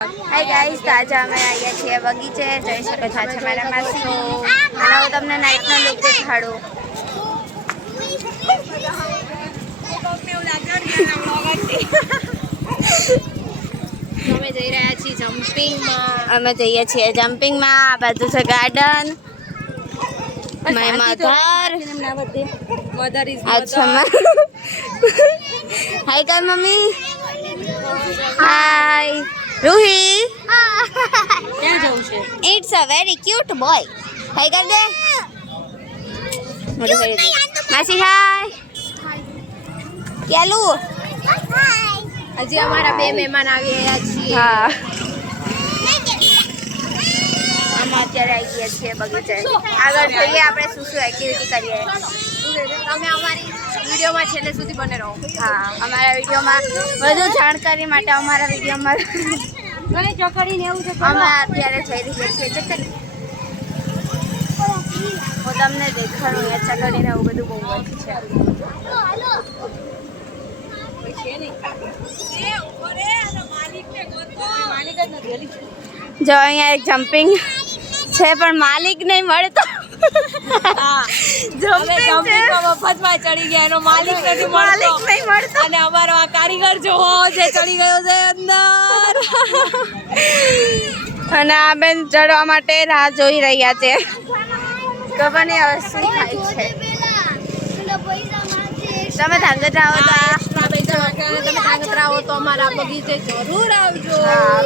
Hi guys, તો આજે અમે આવ્યા છીએ બગીચે. જોઈ શકો છો છે મારા માસી. અને હું તમને નાઈટનો લુક દેખાડું. અમે જઈ રહ્યા છીએ જમ્પિંગમાં. અમે જઈએ છીએ જમ્પિંગમાં. આ બાજુ છે ગાર્ડન. માય મધર અચ્છા હાય કર મમ્મી. હાય રૂહી. ક્યાં જવું છે? It's a very cute boy. Hi કર દે માસી. હાય કેલુ. હજી અમારા બે મહેમાન આવી રહ્યા છીએ. હા અમે અત્યારે આવી ગયા છીએ બગીચે. આગળ જોઈએ આપણે શું શું એક્ટિવિટી કરીએ. તમે અમારી વિડીયોમાં છેલ્લે સુધી બને રહો. હા, અમારા વિડીયોમાં વધુ જાણકારી માટે અમારા વિડીયોમાં ચોકડીને એવું છે. અમે અત્યારે જઈ રહ્યા છીએ ચકરી. હું તમને દેખાડું એ ચકરીને એવું બધું બહુ જ છે. જો અહીંયા એક જમ્પિંગ છે પણ માલિક નહીં મળતો. મફતમાં ચડી ગયા, એનો માલિક નથી માલિક નહીં મળતો. અને અમારો આ કારીગર જો જે ચડી ગયો છે અંદર. અને આ બેન ચડવા માટે રાહ જોઈ રહ્યા છે. ખબર નહીં હવે શું થાય છે. તમે ધાંગધ્રા આવો તો તમે ધાંગધ્રા આવો તો અમારા બગીચે જરૂર આવજો.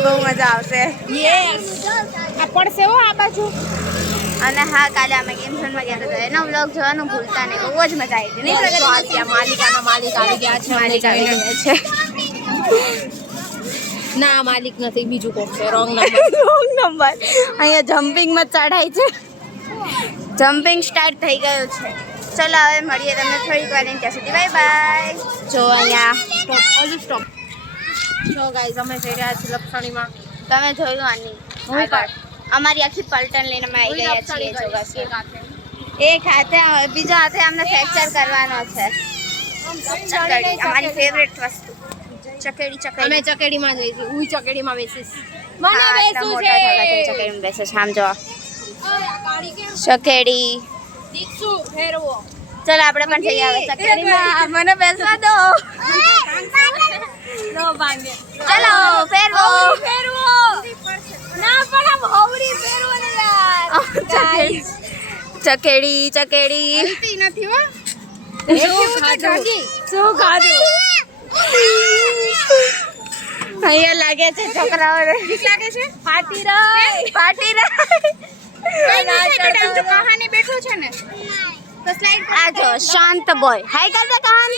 બહુ મજા આવશે. યસ. આ પડશે હો આ બાજુ. અને હા, કાલે અમે ગેમ ઝોનમાં ગયા હતા. એનો વ્લોગ જોવાનું ભૂલતા નહીં. બહુ જ મજા આવી હતી. નહીં પ્રગતિ? માલિક આવી ગયા છે. માલિક આવી ગયા છે. ના, માલિક નથી, બીજું કોક છે. Wrong number. Wrong number. અહીંયા જમ્પિંગમાં ચઢાઈ છે. જમ્પિંગ સ્ટાર્ટ થઈ ગયું છે. ચલો હવે મળીએ તમને થોડીક વાર. ત્યાં સુધી બાય બાય. જો અહીંયા સ્ટોપ. જો ગાઈઝ, અમે જઈ રહ્યા છીએ લપસણીમાં. તમે જોયું આની આગળ અમારી આખી પલટન લઈને અમે આવી ગયા છીએ. જોગાશે એક હાથે, બીજા હાથે અમને ફ્રેક્ચર કરવાનો છે. ચકડી અમારી ફેવરેટ વસ્તુ. ચકેડી. અમે ચકેડીમાં જઈશું. હું ચકેડીમાં બેસીશ. મને બેસવું છે. ચકેડીમાં બેસે છે. આમ જો ચકેડી. દીક્ષુ ફેરવો. ચલો આપણે પણ જઈએ હવે ચકેડીમાં. મને બેસવા દો. નો ભાંગે. ચલો ફેરવો. ના પણ આમ હવડી ફેરવો ને યાર. ચકેડી. હલતી નથી હો. શું ખાધું? અહીંયા લાગે છે છોકરાઓને. ઠીક લાગે છે? પાર્ટી રહી. કહાની બેઠું છે ને તો સ્લાઇડ આ જો શાંત બોય. હાય કર દે કહાન.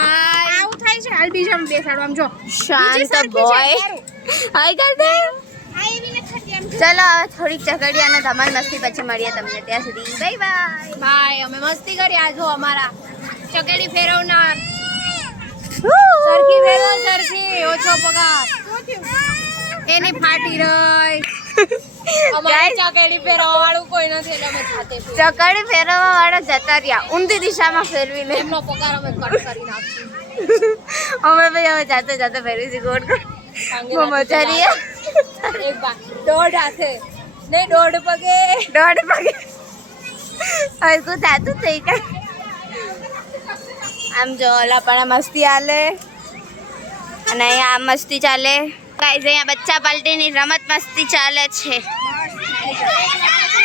હાય. આવું થાય છે. હાલ બીજામાં બેસાડો. આમ જો શાંત બોય. હાય કર દે. ચલો હવે થોડીક ચકડી અને ધમાલ મસ્તી પછી મળીએ તમને. ત્યાં સુધી બાય બાય. ભાઈ અમે મસ્તી કરી. આ જો અમારા ચકેડી ફેરવનાર. સરખી ફેરવો સરખી. ઓછો પગાર. એની ફાટી રહી. અમારે ચકેડી ફેરવવા વાળું કોઈ નથી એટલે અમે જાતે ચકડી ફેરવવા વાળા જતા રહ્યા. ઊંધી દિશામાં ફેરવીને એમનો પગાર અમે કટ કરી નાખશું. અમે ભાઈ હવે જાતે ફેરવીશું. ગોળ બહુ મજા રહી. એક બાર દોઢ હાથે નહીં, દોઢ પગે. હરકું થાતું થઈ ગયું. આમ જો ઓલા પણ મસ્તી હાલે અને અહીંયા આમ મસ્તી ચાલે. ગાઈઝ અહીંયા બચ્ચા પાલટીની રમત મસ્તી ચાલે છે.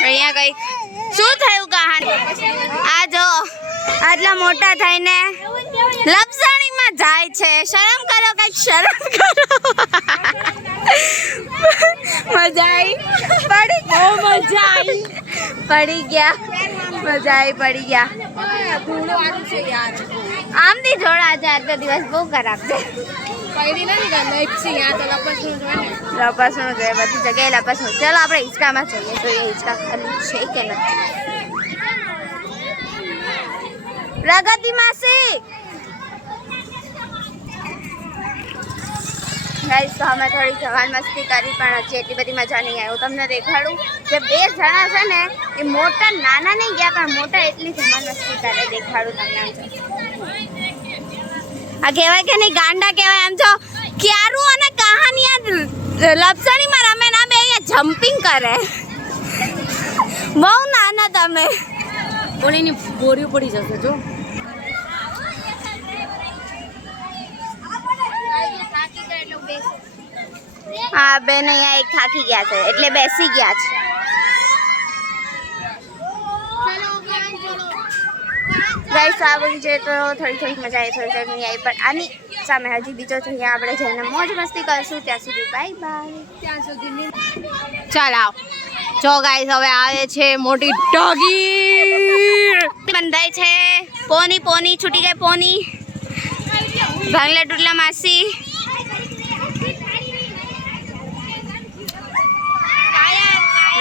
અહીંયા કઈક શું થયું કહાની? આ જો આટલા મોટા થઈને લપસણીમાં જાય છે. શરમ કરો, કઈક શરમ કરો. મજા આવી. બહુ મજા આવી. પડી ગયા. ધૂળો આરું છે યાર. આમથી જોડા છે. આજનો દિવસ બહુ ખરાબ છે. પૈડી નથી ગઈ. લાઈક છે યાર. તો લપસણું જોઈએ ને. લપસણું જોઈએ. બધી જગ્યાએ લપસણું. ચલો આપણે હિંચકામાં જોઈએ હિંચકા ખાલી છે કે નથી. પ્રગતિ માસી. ગાઈસ, તો અમે થોડી જવાન મસ્તી કરી પણ હજી એટલી બધી મજા નહીં આવી. હું તમને દેખાડું જે બે જણા છે ને એ મોટા નાના નહીં ગયા પણ મોટા એટલી જવાન મસ્તી કરે. દેખાડું તમને. આ કહેવાય કે નહીં ગાંડા કહેવાય. આમ જો ક્યારું અને કહાની લપસણીમાં રમે ના બે અહીંયા જમ્પિંગ કરે. બહુ નાના તમે. પણ એની બોરીઓ પડી જશે જો. હા બેન અહીંયા એક થાકી ગયા છે એટલે બેસી ગયા છે. ગાઈસ આ બધી છે તો થોડી મજા આવી, થોડી નહીં આવી, પણ આની સામે હજી બીજો છે. અહીંયા આપણે જઈને મોજ મસ્તી કરશું. ત્યાં સુધી બાય બાય. ત્યાં સુધી ચાલ આવ. જો ગાઈસ હવે આવે છે મોટી ડોગી. બંધાય છે. પોની છૂટી ગઈ પોની. ભાંગલા ડુડલા માસી.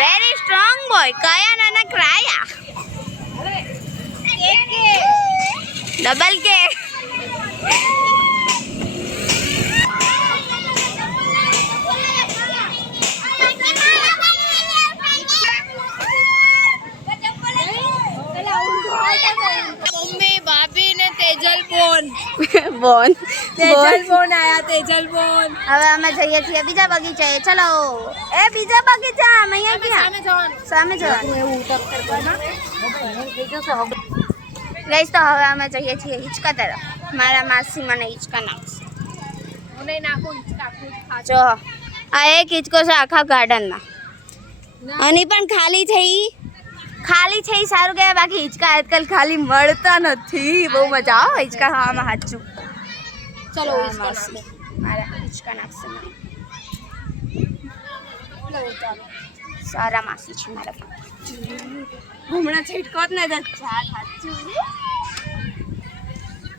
Very strong boy. કયા નાના ક્રાયા. ડબલ કે મમ્મી ભાભી ને તેજલ બોન બોન આયા તેજલ બોન. હવે અમે જઈએ છીએ બીજા બગીચાએ. ચલો એ બીજા બગીચા અહીંયા ક્યાં સામે જવાનું. ગઈશ તો હવે અમે જઈએ છીએ હિંચકા તરફ. મારા માસી મને હિંચકા નાખશે. જો આ એક હિંચકો છે આખા ગાર્ડનમાં. અને પણ ખાલી છે ઈ સારું કહેવાય. બાકી હિંચકા આજકાલ ખાલી મળતા નથી. બહુ મજા આવે હિંચકા ખાવામાં. સાચું. ચલો મારા હિંચકા નાખશે મને. સારા માસી છે મારા. હમણાં છેટકો જ ને સાચું.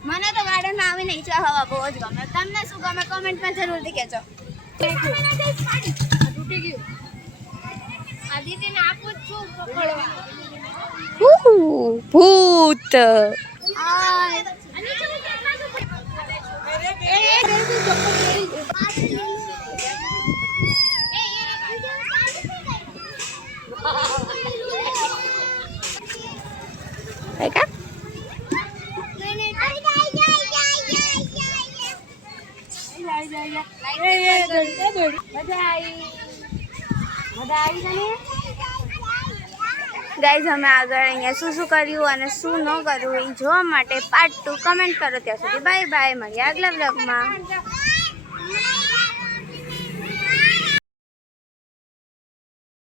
મને તો ગાર્ડનમાં આવીને હિંચકા ખાવા બહુ જ ગમે. તમને શું ગમે કોમેન્ટમાં જરૂરથી કહેજો. તૂટી ગયું. આદિત્યને આપું જ છું પકડવા. ભૂત. ગાઈઝ અમે આગળ અહીંયા શું કર્યું અને શું ન કર્યું એ જોવા માટે પાર્ટ 2 કમેન્ટ કરો. ત્યાં સુધી બાય બાય. મળીએ આગલા બ્લોગમાં.